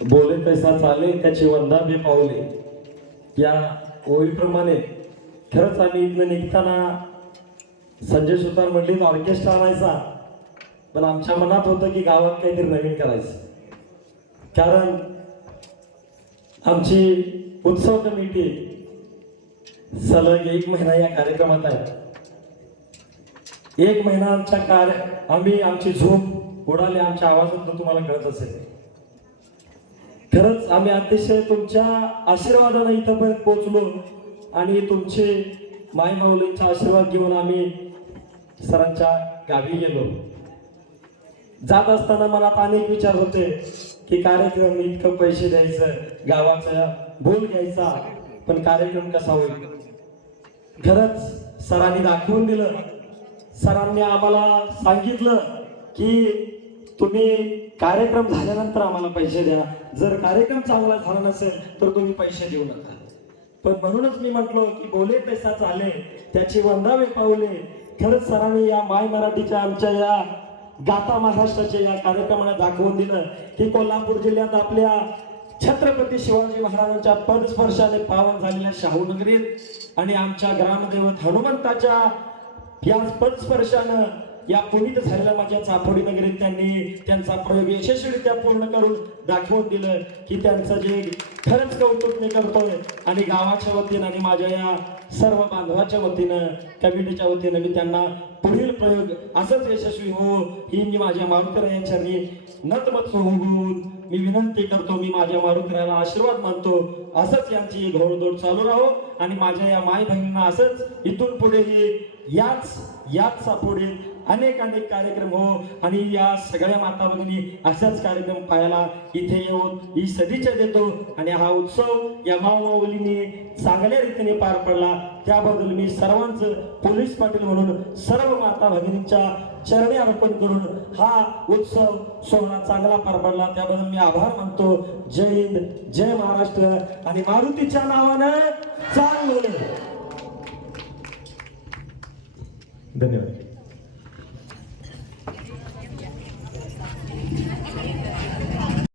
बोले तैसा चाले त्याची वंदावे पावले या ओळीप्रमाणे खरंच आम्ही इथनं निघताना संजय सुतार मंडळीत ऑर्केस्ट्रा आणायचा, पण आमच्या मनात होतं की गावात काहीतरी नवीन करायचं. कारण आमची उत्सव कमिटी सलग 1 महिना या कार्यक्रमात आहे. 1 महिना आम्ही आमची झोप उडाली आमच्या आवाजातून, तुम्हाला कळत असेल. खरंच आम्ही अतिशय तुमच्या आशीर्वादाने इथपर्यंत पोहोचलो आणि तुमचे माय माऊलींचा आशीर्वाद घेऊन आम्ही सरांच्या गावी गेलो. जात असताना मनात अनेक विचार होते की कार्यक्रम इतकं पैसे द्यायचं, गावाचा बोल घ्यायचा, पण कार्यक्रम कसा होईल. खरंच सरांनी दाखवून दिलं. सरांनी आम्हाला सांगितलं की तुम्ही कार्यक्रम झाल्यानंतर आम्हाला पैसे द्या, जर कार्यक्रम चांगला झाला नसेल तर तुम्ही पैसे देऊ नका. पण म्हणूनच मी म्हटलो की बोले तैसा चाले त्याची वंदावे पावले. खरंच सरांनी या माय मराठीच्या आमच्या या गाथा महाराष्ट्राच्या या कार्यक्रमाला दाखवून दिलं की कोल्हापूर जिल्ह्यात आपल्या छत्रपती शिवाजी महाराजांच्या पदस्पर्शाने पावन झालेल्या शाहूनगरीत आणि आमच्या ग्रामदैवत हनुमंताच्या या पदस्पर्शानं या पुनीत झालेल्या माझ्या चाफोडी नगरीत त्यांनी त्यांचा प्रयोग यशस्वीरित्या पूर्ण करून दाखवून दिलं की त्यांचं जे खरंच कौतुक मी करतोय. आणि गावाच्या वतीनं आणि माझ्या या सर्व बांधवाच्या वतीनं कमिटीच्या वतीनं मी त्यांना पुढील प्रयोग असंच यशस्वी हो ही मी माझ्या मारुतीराया यांच्यानी नतमत होऊन मी विनंती करतो. मी माझ्या मारुतीरायाला आशीर्वाद मानतो. असंच यांची घोडदौड चालू राहो आणि माझ्या या माय बहिणींना असंच इथून पुढेही याच पुढे अनेक कार्यक्रम हो आणि या सगळ्या माता भगिनी अशाच कार्यक्रम पाहायला इथे येऊन ही सदिच्छा देतो. आणि हा उत्सव या माऊलींनी चांगल्या रीतीने पार पडला त्याबद्दल मी सर्वांचं पोलीस पाटील म्हणून सर्व माता भगिनींच्या चरणी अर्पण करून हा उत्सव सोहळा चांगला पार पडला त्याबद्दल मी आभार मानतो. जय हिंद, जय महाराष्ट्र आणि मारुतीच्या नावानं चांगलं. धन्यवाद.